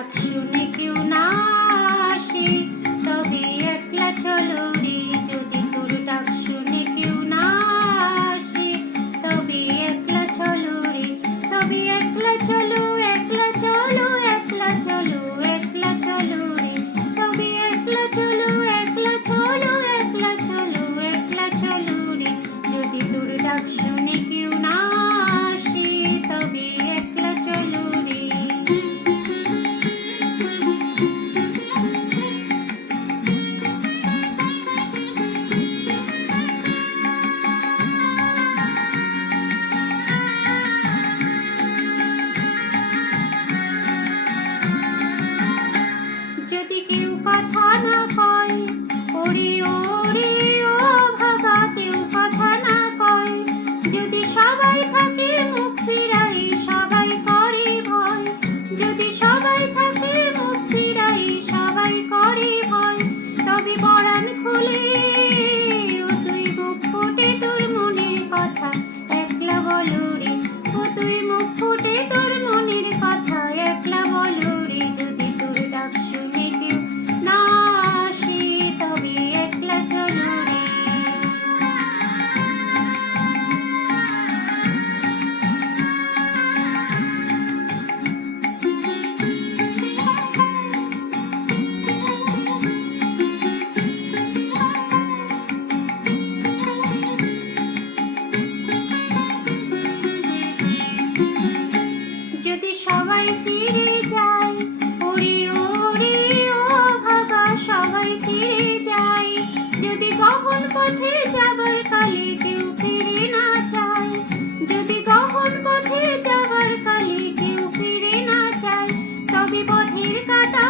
ডাক শুনে কেউ না আসে তবে একলা চলো রে। যদি তোর ডাক শুনে কেউ না আসে তবে একলা চলো রে। তবে একলা চলো, একলা চলো, একলা চলো, একলা চলো রে। তবে একলা চলো, একলা চলো, একলা চলো, একলা চলো রে। যদি তোর ডাক শুনে কেউ না আসে তবে একলা চলো রে। যদি কেউ কথা না কয় ওরে ওরে ও ভাগা, কেউ কথা না কয়। যদি সবাই থাকে মুখ ফিরাই সবাই করে ভয়। যদি সবাই থাকে মুখ ফিরাই সবাই করে ভয়। তবে পরাণ খুলে ও তুই মুখ ফুটে তোর মনের কথা একলা বলো রে। ও তুই মুখ ফুটে তোর মনের কথা একলা বলো রে। যদি তোর ডাক শুনে কেউ না আসে তবে একলা চলো রে। যদি সবাই ফিরে যায় ওরে ওরে ও ভাগা, সবাই ফিরে যায়। যদি গহন পথে যাবার কালে কেউ ফিরে না চায়। যদি গহন পথে যাবার কালে কেউ ফিরে না চায় তবে পথের কাটা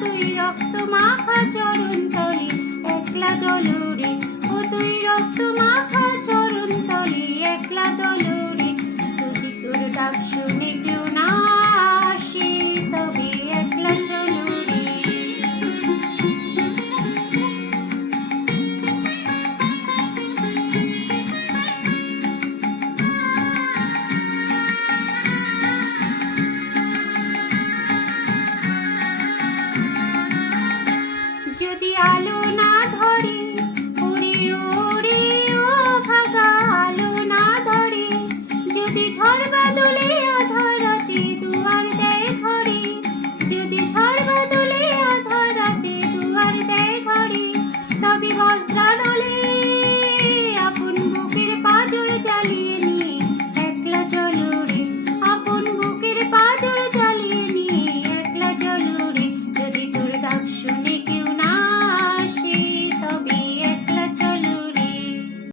তুই রক্ত মাখা চরণ তলে একলা দলো রে। ও তুই রক্ত মাখা চরণ তলে একলা দলো রে। যদি তোর ডাক শুনে